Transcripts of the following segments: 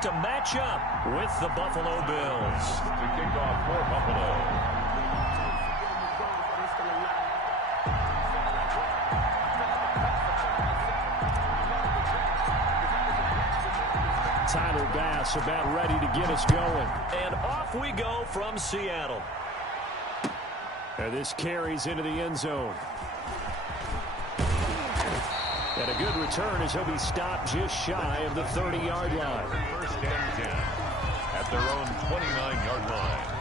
set to match up with the Buffalo Bills. To kick off for Buffalo. Tyler Bass about ready to get us going. And off we go from Seattle. And this carries into the end zone. And a good return as he'll be stopped just shy of the 30-yard line. First and 10 at their own 29-yard line.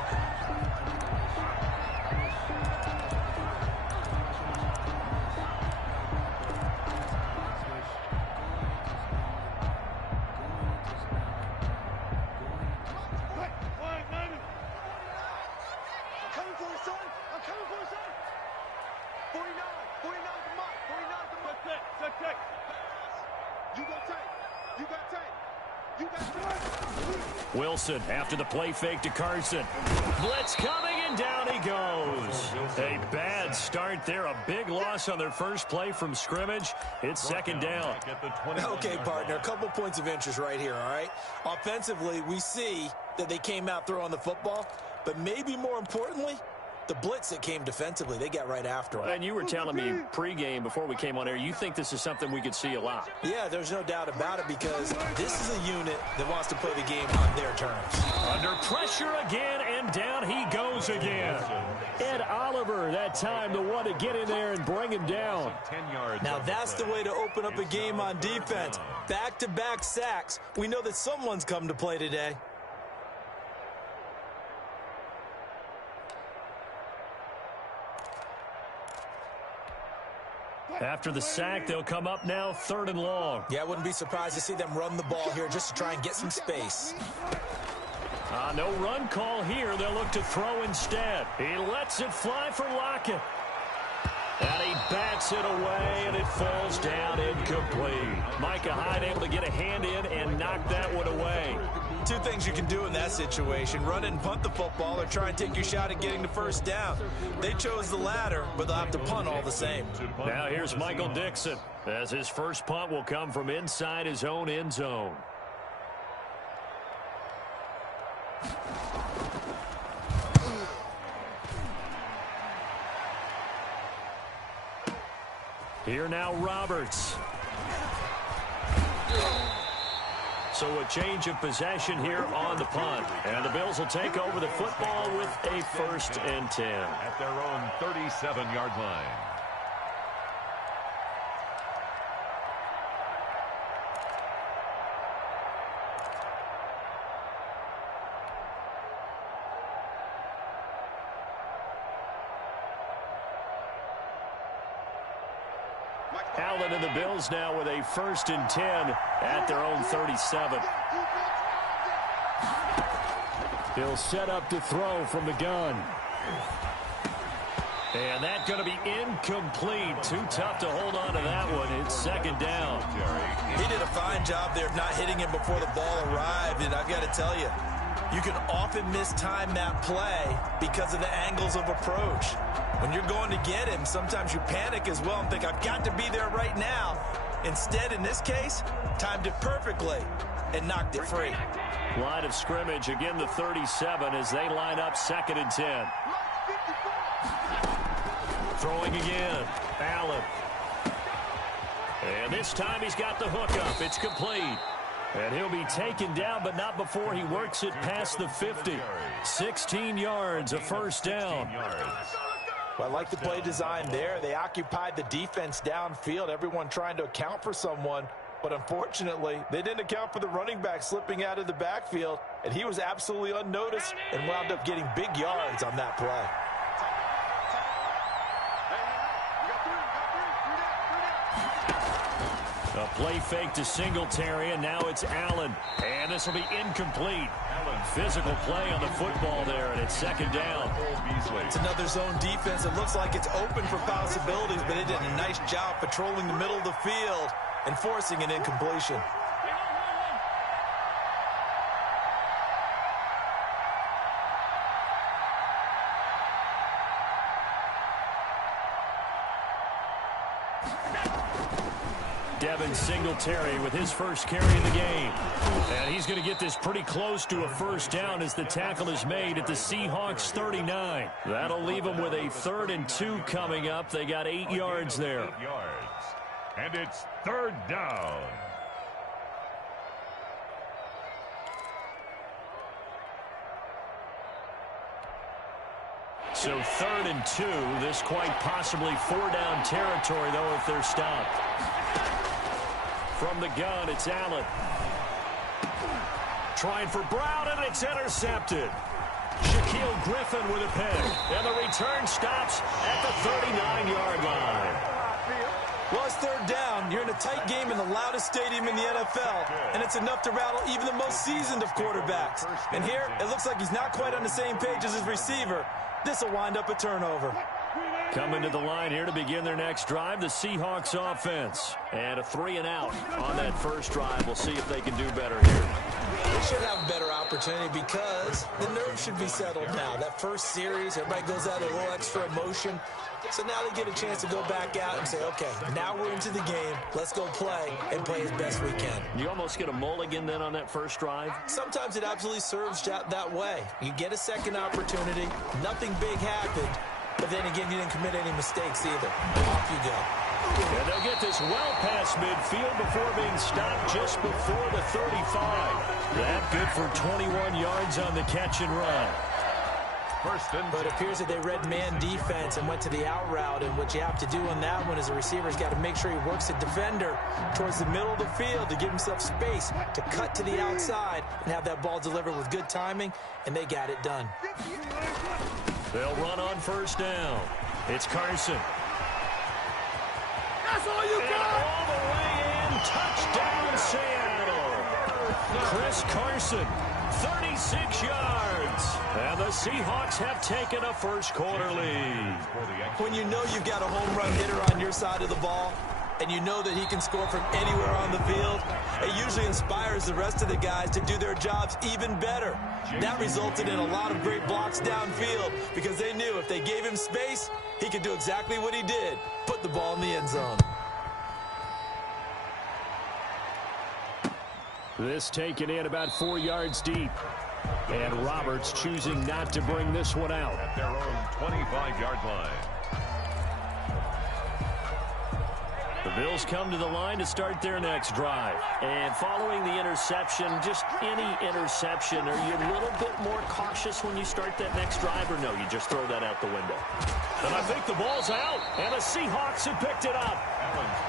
Wilson after the play fake to Carson. Blitz coming, and down he goes. A bad start there. A big loss on their first play from scrimmage. It's second down. Okay, partner, a couple points of interest right here, all right? Offensively, we see that they came out throwing the football, but maybe more importantly, the blitz that came defensively, they got right after it. And you were telling me pregame before we came on air, you think this is something we could see a lot. Yeah, there's no doubt about it because this is a unit that wants to play the game on their terms. Under pressure again, and down he goes again. Ed Oliver, that time the one to get in there and bring him down. Now that's the way to open up a game on defense. Back-to-back sacks. We know that someone's come to play today. After the sack, they'll come up now 3rd and long. Yeah, I wouldn't be surprised to see them run the ball here just to try and get some space. No run call here. They'll look to throw instead. He lets it fly for Lockett. And he bats it away, and it falls down incomplete. Micah Hyde able to get a hand in and knock that one away. Two things you can do in that situation: run and punt the football, or try and take your shot at getting the first down. They chose the latter, but they'll have to punt all the same. Now here's Michael Dixon, as his first punt will come from inside his own end zone. Here now Roberts. So a change of possession here on the punt. And the Bills will take over the football with a 1st and 10. At their own 37-yard line. Allen and the Bills now with a 1st and 10 at their own 37. He'll set up to throw from the gun. And that's going to be incomplete. Too tough to hold on to that one. It's 2nd down. He did a fine job there of not hitting him before the ball arrived, and I've got to tell you, you can often mistime that play because of the angles of approach. When you're going to get him, sometimes you panic as well and think, I've got to be there right now. Instead, in this case, timed it perfectly and knocked it free. Line of scrimmage, again the 37 as they line up 2nd and 10. Throwing again, Allen. And this time he's got the hook up. It's complete. And he'll be taken down, but not before he works it past the 50. 16 yards, a 1st down. Well, I like the play design there. They occupied the defense downfield, everyone trying to account for someone. But unfortunately, they didn't account for the running back slipping out of the backfield, and he was absolutely unnoticed and wound up getting big yards on that play. A play fake to Singletary, and now it's Allen. And this will be incomplete. Physical play on the football there, and it's 2nd down. It's another zone defense. It looks like it's open for possibilities, but it did a nice job patrolling the middle of the field and forcing an incompletion. Devin Singletary with his first carry of the game. And he's going to get this pretty close to a first down as the tackle is made at the Seahawks 39. That'll leave them with a 3rd and 2 coming up. They got 8 yards there. 8 yards. And it's 3rd down. So 3rd and 2. This quite possibly 4-down territory, though, if they're stopped. From the gun, it's Allen. Trying for Brown, and it's intercepted. Shaquille Griffin with a pick. And the return stops at the 39-yard line. Well, it's 3rd down. You're in a tight game in the loudest stadium in the NFL, and it's enough to rattle even the most seasoned of quarterbacks. And here, it looks like he's not quite on the same page as his receiver. This will wind up a turnover. Coming to the line here to begin their next drive, the Seahawks offense. And a 3-and-out on that first drive. We'll see if they can do better here. They should have a better opportunity because the nerves should be settled now. That first series, everybody goes out with a little extra emotion. So now they get a chance to go back out and say, okay, now we're into the game. Let's go play and play as best we can. You almost get a mulligan then on that first drive? Sometimes it absolutely serves that way. You get a second opportunity. Nothing big happened. But then again, you didn't commit any mistakes either. Off you go. And they'll get this well past midfield before being stopped just before the 35. That good for 21 yards on the catch and run. But it appears that they read man defense and went to the out route, and what you have to do on that one is the receiver's got to make sure he works the defender towards the middle of the field to give himself space to cut to the outside and have that ball delivered with good timing, and they got it done. They'll run on first down. It's Carson. That's all you got! All the way in. Touchdown, Seattle. Chris Carson, 36 yards. And the Seahawks have taken a first quarter lead. When you know you've got a home run hitter on your side of the ball, and you know that he can score from anywhere on the field, it usually inspires the rest of the guys to do their jobs even better. That resulted in a lot of great blocks downfield because they knew if they gave him space, he could do exactly what he did, put the ball in the end zone. This taken in about 4 yards deep. And Roberts choosing not to bring this one out. At their own 25-yard line. The Bills come to the line to start their next drive. And following the interception, just any interception, are you a little bit more cautious when you start that next drive, or no, you just throw that out the window? And I think the ball's out, and the Seahawks have picked it up.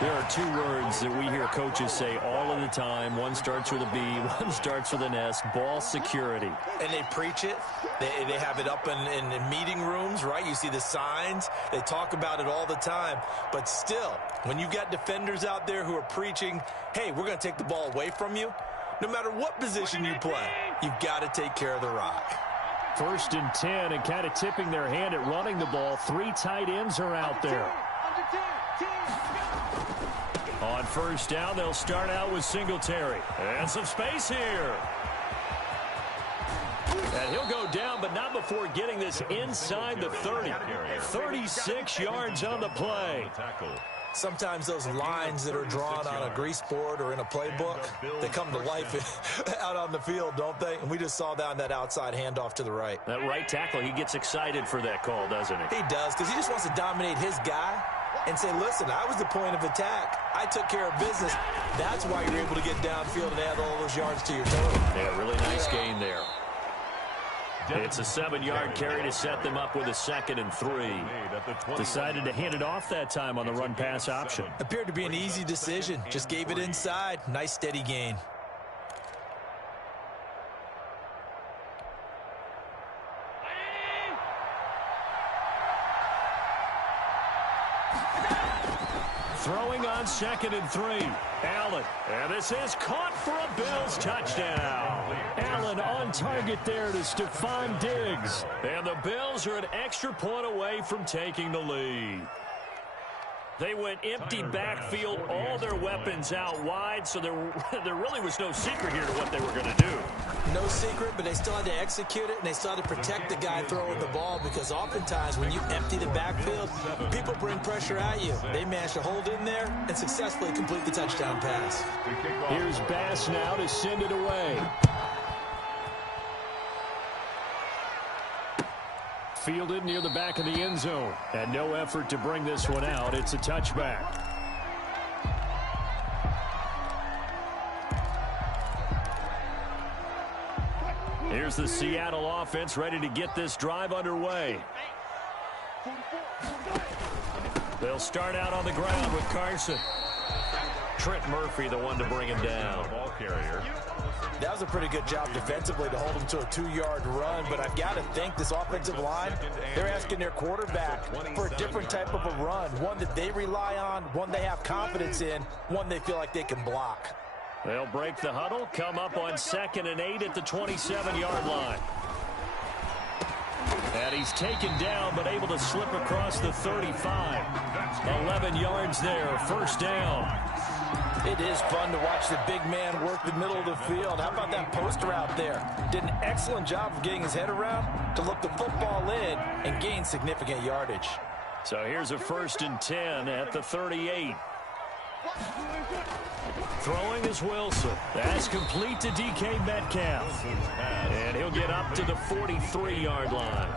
There are 2 words that we hear coaches say all of the time. One starts with a B, one starts with an S, ball security. And they preach it. They have it up in meeting rooms, right? You see the signs. They talk about it all the time. But still, when you've got defenders out there who are preaching, hey, we're going to take the ball away from you, no matter what position you play, you've got to take care of the rock. 1st and 10, and kind of tipping their hand at running the ball. 3 tight ends are out there. On first down, they'll start out with Singletary. And some space here. And he'll go down, but not before getting this inside the 30. 36 yards on the play. Sometimes those lines that are drawn on a grease board or in a playbook, they come to life out on the field, don't they? And we just saw that on that outside handoff to the right. That right tackle, he gets excited for that call, doesn't he? He does, because he just wants to dominate his guy and say, listen, I was the point of attack. I took care of business. That's why you're able to get downfield and add all those yards to your total. Yeah, really nice gain there. It's a 7-yard carry to set them up with a 2nd and 3. Decided to hand it off that time on the run-pass option. Appeared to be an easy decision. Just gave it inside. Nice steady gain. Throwing on 2nd and 3. Allen. And this is caught for a Bills touchdown. Allen on target there to Stephon Diggs. And the Bills are an extra point away from taking the lead. They went empty backfield, all their weapons out wide, so there really was no secret here to what they were going to do. No secret, but they still had to execute it, and they still had to protect the guy throwing the ball, because oftentimes when you empty the backfield, people bring pressure at you. They managed to hold in there and successfully complete the touchdown pass. Here's Bass now to send it away. Fielded near the back of the end zone, and no effort to bring this one out. It's a touchback. Here's the Seattle offense ready to get this drive underway. They'll start out on the ground with Carson. Trent Murphy, the one to bring him down. Ball carrier. That was a pretty good job defensively to hold him to a 2-yard run, but I've got to think this offensive line, they're asking their quarterback for a different type of a run, one that they rely on, one they have confidence in, one they feel like they can block. They'll break the huddle, come up on 2nd and 8 at the 27-yard line. And he's taken down, but able to slip across the 35. 11 yards there, first down. It is fun to watch the big man work the middle of the field. How about that post route there? Did an excellent job of getting his head around to look the football in and gain significant yardage. So here's a 1st and 10 at the 38. Throwing is Wilson. That's complete to DK Metcalf. And he'll get up to the 43-yard line.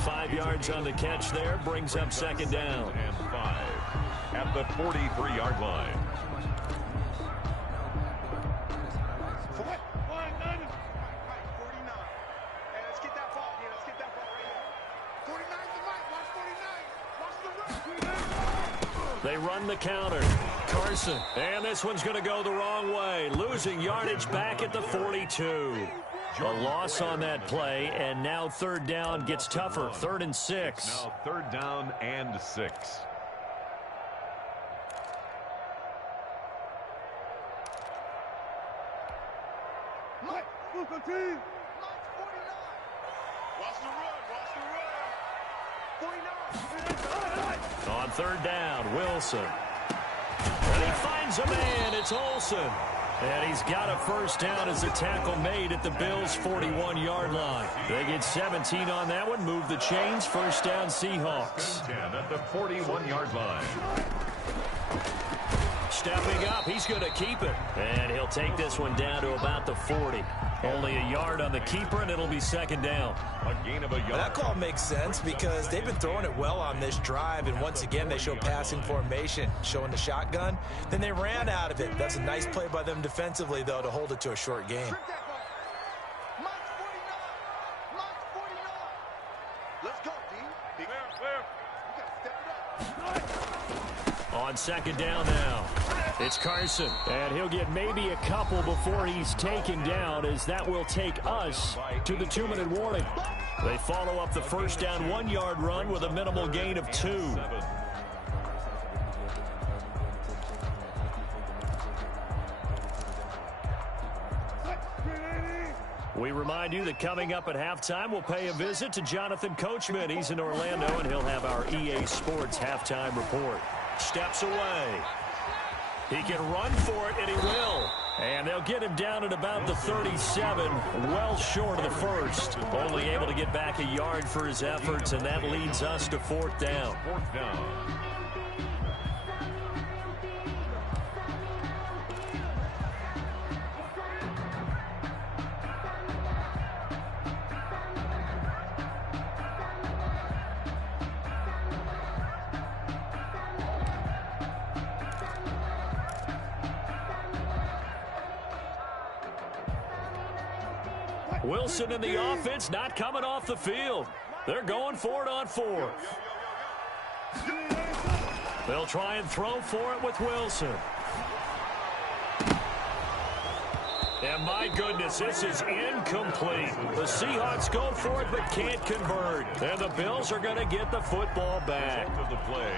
5 yards on the catch there, brings up 2nd down. And 5 at the 43-yard line. They run the counter. Carson. And this one's going to go the wrong way. Losing yardage back at the 42. A loss on that play, and now 3rd down gets tougher. 3rd and 6. Now 3rd down and 6. On 3rd down, Wilson. And he finds a man. It's Olsen. And he's got a first down as a tackle made at the Bills' 41-yard line. They get 17 on that one. Move the chains. First down, Seahawks. 10 at the 41-yard line. Stepping up, he's going to keep it. And he'll take this one down to about the 40. Only a yard on the keeper, and it'll be 2nd down. A gain of a yard. Well, that call makes sense because they've been throwing it well on this drive, and once again they show passing formation, showing the shotgun. Then they ran out of it. That's a nice play by them defensively, though, to hold it to a short game. On 2nd down now, it's Carson, and he'll get maybe a couple before he's taken down, as that will take us to the 2-minute warning. They follow up the first down 1-yard run with a minimal gain of 2. We remind you that coming up at halftime, we'll pay a visit to Jonathan Coachman. He's in Orlando, and he'll have our EA Sports halftime report. Steps away. He can run for it, and he will. And they'll get him down at about the 37, well short of the first. Only able to get back a yard for his efforts, and that leads us to 4th down. 4th down. Wilson in the offense not coming off the field. They're going for it on 4th. They'll try and throw for it with Wilson. And my goodness, this is incomplete. The Seahawks go for it but can't convert. And the Bills are going to get the football back.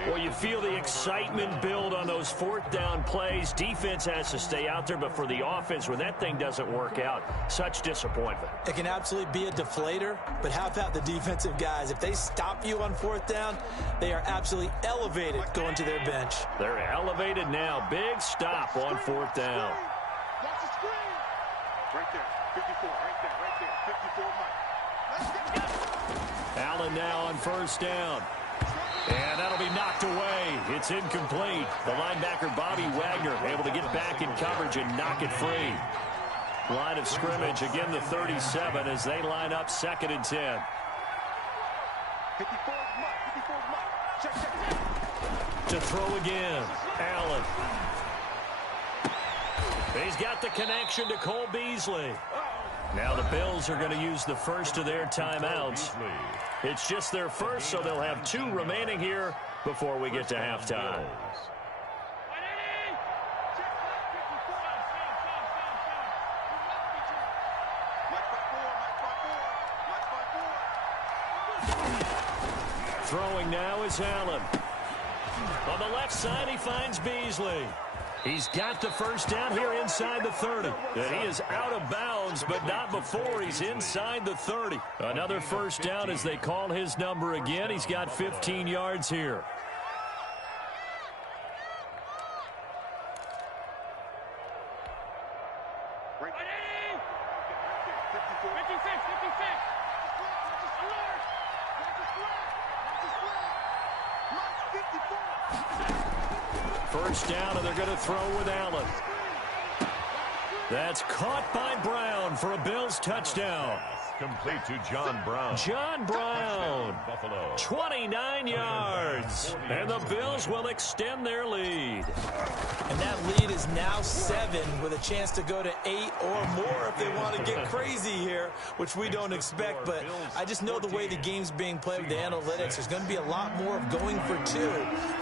Well, you feel the excitement build on those 4th down plays. Defense has to stay out there, but for the offense, when that thing doesn't work out, such disappointment. It can absolutely be a deflator, but how about the defensive guys? If they stop you on 4th down, they are absolutely elevated going to their bench. They're elevated now. Big stop on 4th down. Right there. 54, right there, 54, Mike. Allen now on first down. And that'll be knocked away. It's incomplete. The linebacker, Bobby Wagner, able to get back in coverage and knock it free. Line of scrimmage, again the 37 as they line up 2nd and 10. 54, Mike. Check. To throw again, Allen. He's got the connection to Cole Beasley. Now the Bills are going to use the first of their timeouts. It's just their first, so they'll have 2 remaining here before we get to halftime. Throwing now is Allen. On the left side, he finds Beasley. He's got the first down here inside the 30. And he is out of bounds, but not before he's inside the 30. Another first down as they call his number again. He's got 15 yards here. First down, and they're going to throw with Allen. That's caught by Brown for a Bills touchdown. Complete to John Brown. John Brown, Buffalo. 29 yards. And the Bills will extend their lead. And that lead is now 7 with a chance to go to 8 or more if they want to get crazy here, which we don't expect. But I just know the way the game's being played with the analytics, there's going to be a lot more of going for 2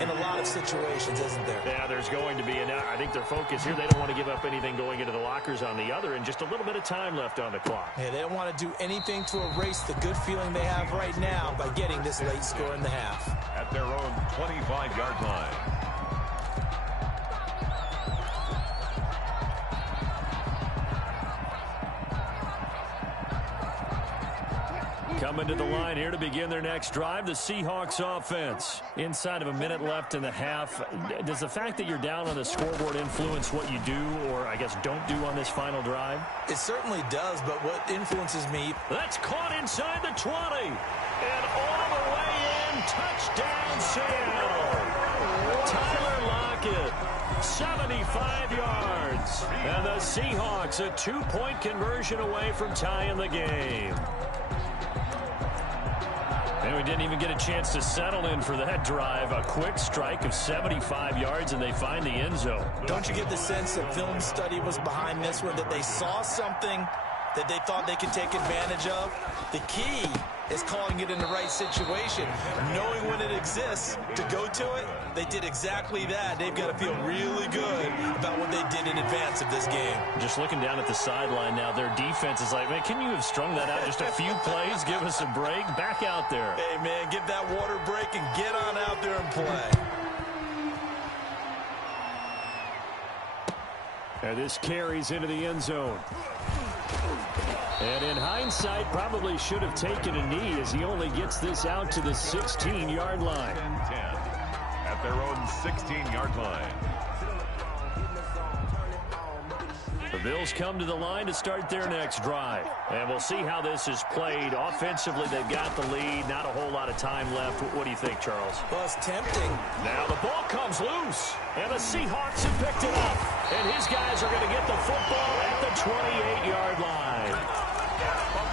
in a lot of situations, isn't there? Yeah, there's going to be. And I think their focus here, they don't want to give up anything going into the lockers on the other, and just a little bit of time left on the clock. Yeah, they don't want to do anything to erase the good feeling they have right now by getting this late score in the half. At their own 25-yard line. Coming to the line here to begin their next drive, the Seahawks offense. Inside of a minute left in the half, does the fact that you're down on the scoreboard influence what you do, or I guess don't do on this final drive? It certainly does, but what influences me... That's caught inside the 20. And all the way in, touchdown Seattle. Tyler Lockett, 75 yards. And the Seahawks a 2-point conversion away from tying the game. And we didn't even get a chance to settle in for that drive. A quick strike of 75 yards, and they find the end zone. Don't you get the sense that film study was behind this one, that they saw something that they thought they could take advantage of? The key is calling it in the right situation, knowing when it exists to go to it. They did exactly that. They've got to feel really good about what they did in advance of this game. Just looking down at the sideline now, their defense is like, man, can you have strung that out just a few plays? Give us a break. Back out there. Hey, man, give that water break and get on out there and play. And this carries into the end zone. And in hindsight, probably should have taken a knee as he only gets this out to the 16-yard line. 10 at their own 16-yard line. The Bills come to the line to start their next drive. And we'll see how this is played. Offensively, they've got the lead. Not a whole lot of time left. What do you think, Charles? Well, it's tempting. Now the ball comes loose. And the Seahawks have picked it up. And his guys are going to get the football at the 28-yard line.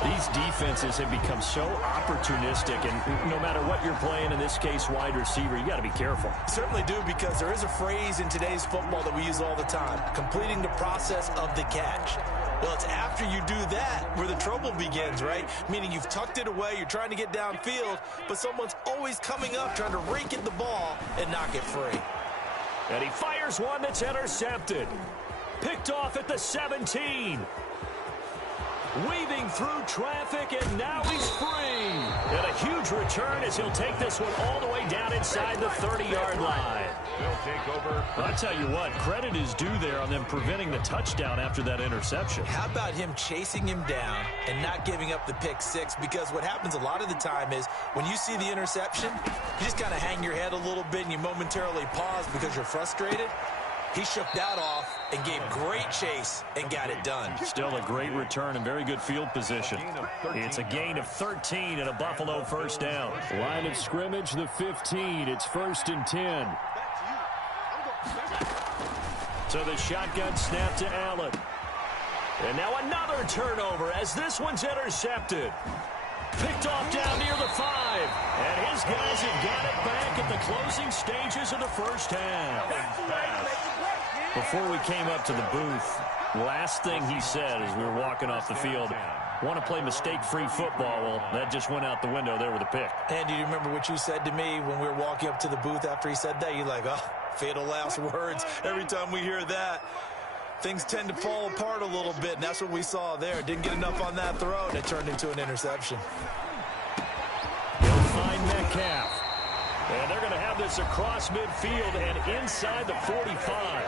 These defenses have become so opportunistic, and no matter what you're playing, in this case, wide receiver, you got to be careful. Certainly do, because there is a phrase in today's football that we use all the time, completing the process of the catch. Well, it's after you do that where the trouble begins, right? Meaning you've tucked it away, you're trying to get downfield, but someone's always coming up trying to rake at the ball and knock it free. And he fires one that's intercepted. Picked off at the 17. Weaving through traffic, and now he's free. And a huge return as he'll take this one all the way down inside the 30-yard line. They'll take over. I'll tell you what, credit is due there on them preventing the touchdown after that interception. How about him chasing him down and not giving up the pick six? Because what happens a lot of the time is when you see the interception, you just kind of hang your head a little bit and you momentarily pause because you're frustrated. He shook that off and gave great chase and got it done. Still a great return and very good field position. It's a gain of 13 and a Buffalo first down. Line of scrimmage, the 15. It's 1st and 10. So the shotgun snap to Allen. And now another turnover as this one's intercepted. Picked off down near the 5. And his guys have got it back at the closing stages of the first half. Before we came up to the booth, last thing he said as we were walking off the field, want to play mistake-free football. Well, that just went out the window there with a pick. And do you remember what you said to me when we were walking up to the booth after he said that? You're like, oh, fatal last words. Every time we hear that, things tend to fall apart a little bit, and that's what we saw there. Didn't get enough on that throw, and it turned into an interception. He'll find Metcalf. And they're going to have this across midfield and inside the 45.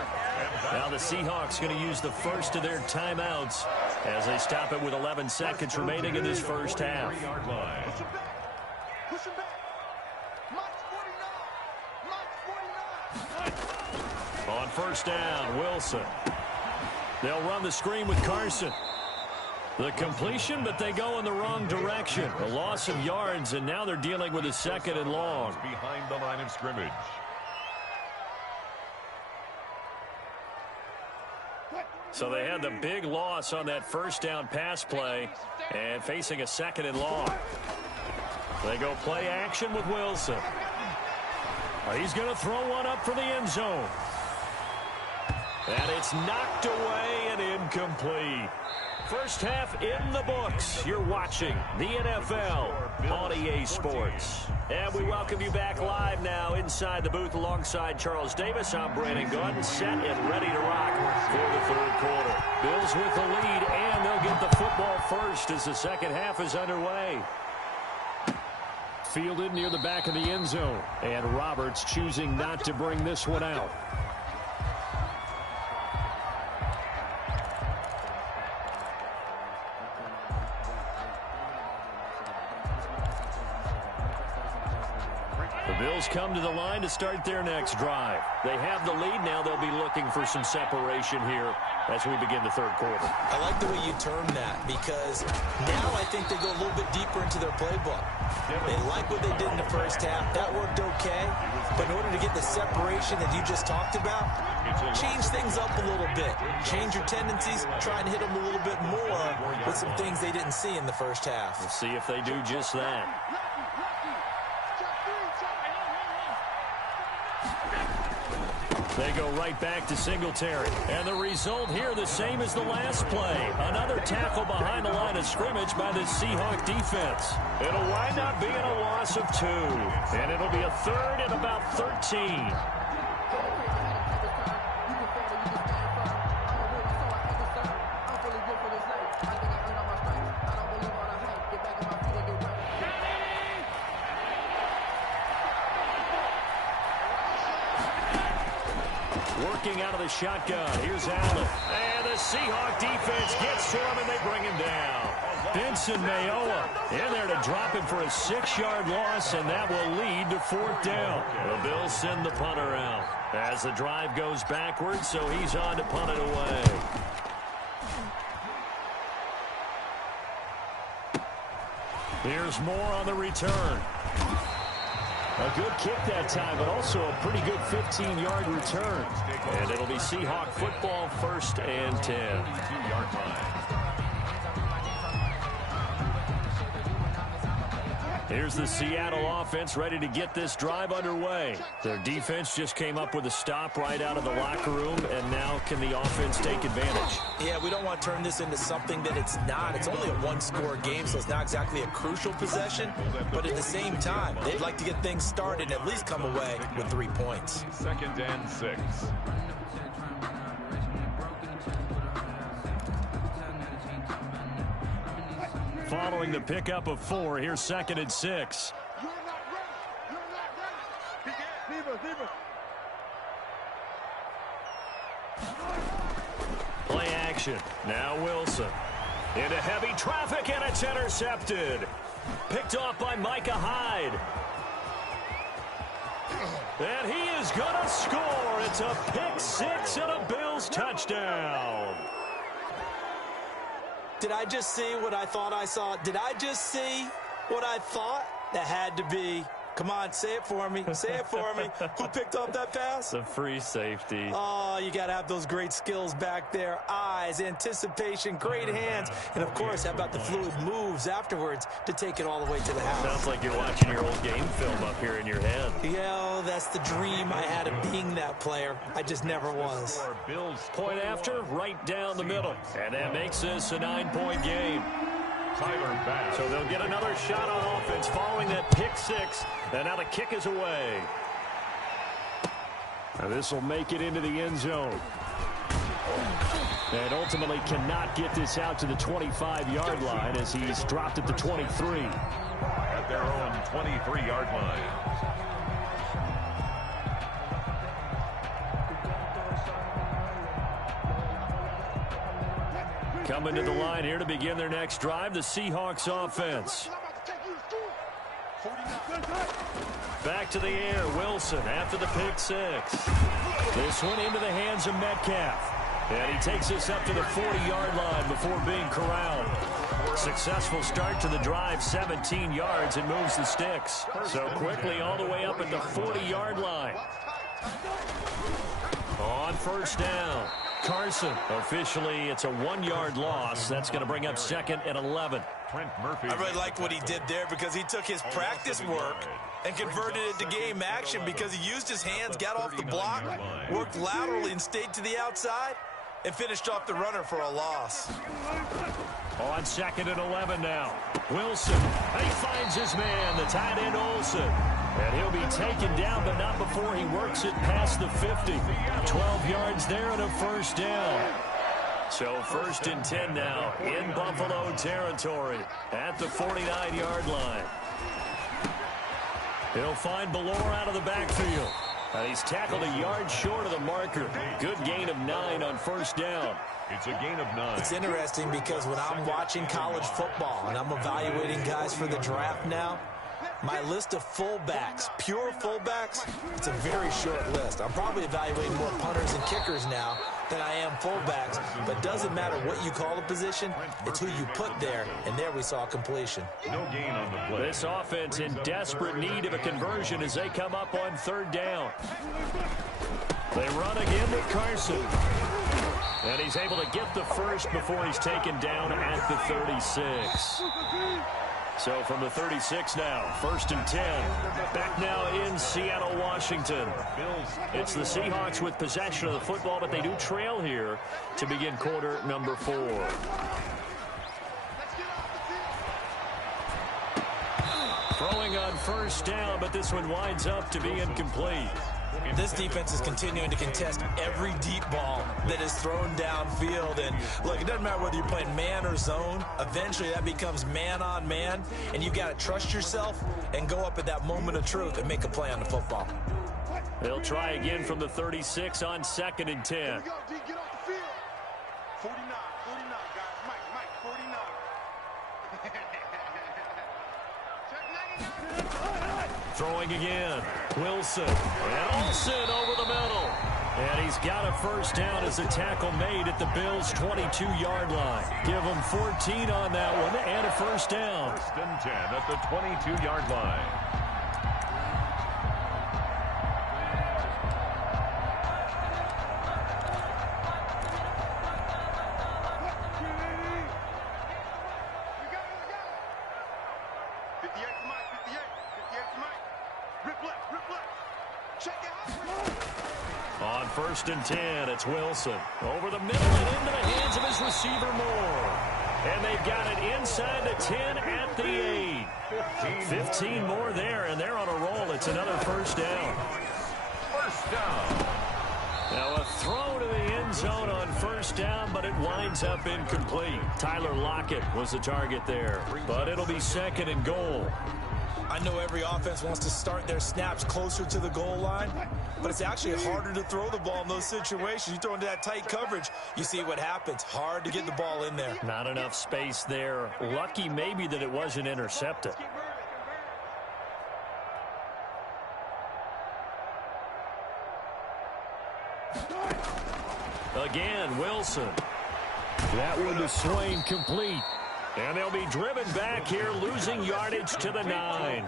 Now the Seahawks going to use the first of their timeouts as they stop it with 11 seconds remaining in this first half. Push him back. Mike's 49. On first down, Wilson. They'll run the screen with Carson. The completion, but they go in the wrong direction. A loss of yards, and now they're dealing with a 2nd and long. Behind the line of scrimmage. So they had the big loss on that first down pass play and facing a 2nd and long. They go play action with Wilson. He's going to throw one up for the end zone. And it's knocked away and incomplete. First half in the books. You're watching the NFL on EA Sports. And we welcome you back live now inside the booth alongside Charles Davis. I'm Brandon Gordon, set and ready to rock for the third quarter. Bills with the lead, and they'll get the football first as the second half is underway. Fielded near the back of the end zone, and Roberts choosing not to bring this one out. Bills come to the line to start their next drive. They have the lead. Now they'll be looking for some separation here as we begin the third quarter. I like the way you term that because now I think they go a little bit deeper into their playbook. They like what they did in the first half. That worked okay. But in order to get the separation that you just talked about, change things up a little bit. Change your tendencies. Try and hit them a little bit more with some things they didn't see in the first half. We'll see if they do just that. They go right back to Singletary. And the result here the same as the last play. Another tackle behind the line of scrimmage by the Seahawk defense. It'll wind up being a loss of 2. And it'll be a 3rd and about 13. Working out of the shotgun. Here's Allen. And the Seahawk defense gets to him, and they bring him down. Benson Mayowa in there to drop him for a 6-yard loss, and that will lead to 4th down. The Bills send the punter out as the drive goes backwards, so he's on to punt it away. Here's more on the return. A good kick that time, but also a pretty good 15-yard return. And it'll be Seahawk football, 1st and 10. 2-yard line. Here's the Seattle offense ready to get this drive underway. Their defense just came up with a stop right out of the locker room, and now can the offense take advantage? Yeah, we don't want to turn this into something that it's not. It's only a 1-score game, so it's not exactly a crucial possession. But at the same time, they'd like to get things started and at least come away with 3 points. 2nd and 6. Following the pickup of 4, here's 2nd and 6. You're not ready. You're not ready. Deeper. Play action. Now Wilson. Into heavy traffic, and it's intercepted. Picked off by Micah Hyde. And he is going to score. It's a pick six and a Bills touchdown. Did I just see what I thought I saw? Did I just see what I thought? That had to be. Come on, say it for me. Say it for me. Who picked up that pass? The free safety. Oh, you got to have those great skills back there. Eyes, anticipation, great hands. And, of course, how about the fluid moves afterwards to take it all the way to the house? Sounds like you're watching your old game film up here in your head. Yeah, that's the dream I had of being that player. I just never was. Point after, right down the middle. And that makes this a 9-point game. So they'll get another shot on offense following that pick six. And now the kick is away. Now this will make it into the end zone. And ultimately cannot get this out to the 25-yard line as he's dropped at the 23. At their own 23-yard line. Coming to the line here to begin their next drive, the Seahawks offense. Back to the air, Wilson after the pick six. This one into the hands of Metcalf. And he takes this up to the 40-yard line before being corralled. Successful start to the drive, 17 yards, and moves the sticks. So quickly all the way up at the 40-yard line. On first down, Carson. Officially, it's a 1-yard loss. That's going to bring up second and 11. I really liked what he did there because he took his practice work and converted it to game action because he used his hands, got off the block, worked laterally and stayed to the outside, and finished off the runner for a loss. On second and 11 now. Wilson, and he finds his man, the tight end Olsen. And he'll be taken down, but not before he works it past the 50. 12 yards there and a first down. So first and 10 now in Buffalo territory at the 49-yard line. He'll find Ballore out of the backfield. And he's tackled a yard short of the marker. Good gain of 9 on first down. It's a gain of 9. It's interesting because when I'm watching college football and I'm evaluating guys for the draft now, my list of fullbacks, pure fullbacks, it's a very short list. I'm probably evaluating more punters and kickers now than I am fullbacks, but it doesn't matter what you call a position, it's who you put there, and there we saw completion. No gain on the play. This offense in desperate need of a conversion as they come up on third down. They run again with Carson. And he's able to get the first before he's taken down at the 36. So from the 36 now, first and 10. Back now in Seattle, Washington. It's the Seahawks with possession of the football, but they do trail here to begin quarter number 4. Throwing on first down, but this one winds up to be incomplete. This defense is continuing to contest every deep ball that is thrown downfield. And, look, it doesn't matter whether you're playing man or zone. Eventually, that becomes man-on-man, and you've got to trust yourself and go up at that moment of truth and make a play on the football. They'll try again from the 36 on second and 10. Here we go, D. Get off the field. 49, guys. Mike, 49. Throwing again. Wilson. And Olsen over the middle. And he's got a first down as a tackle made at the Bills' 22-yard line. Give them 14 on that one and a first down. First and 10 at the 22-yard line. On first and 10, it's Wilson. Over the middle and into the hands of his receiver Moore. And they've got it inside the 10 at the 8. 15 more there, and they're on a roll. It's another first down. First down. Now a throw to the end zone on first down, but it winds up incomplete. Tyler Lockett was the target there, but it'll be second and goal. I know every offense wants to start their snaps closer to the goal line, but it's actually harder to throw the ball in those situations. You throw into that tight coverage, you see what happens. Hard to get the ball in there. Not enough space there. Lucky maybe that it wasn't intercepted. Again, Wilson. That one to Swain, complete. And they'll be driven back here, losing yardage to the 9.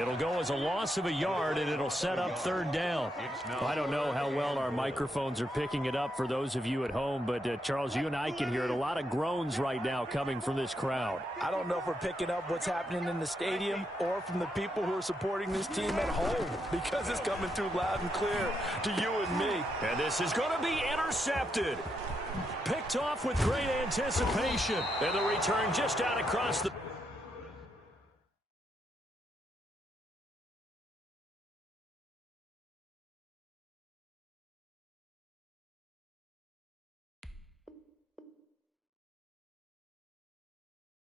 It'll go as a loss of a yard, and it'll set up third down. I don't know how well our microphones are picking it up for those of you at home, but, Charles, you and I can hear it. A lot of groans right now coming from this crowd. I don't know if we're picking up what's happening in the stadium or from the people who are supporting this team at home, because it's coming through loud and clear to you and me. And this is going to be intercepted. Picked off with great anticipation. And the return just out across the...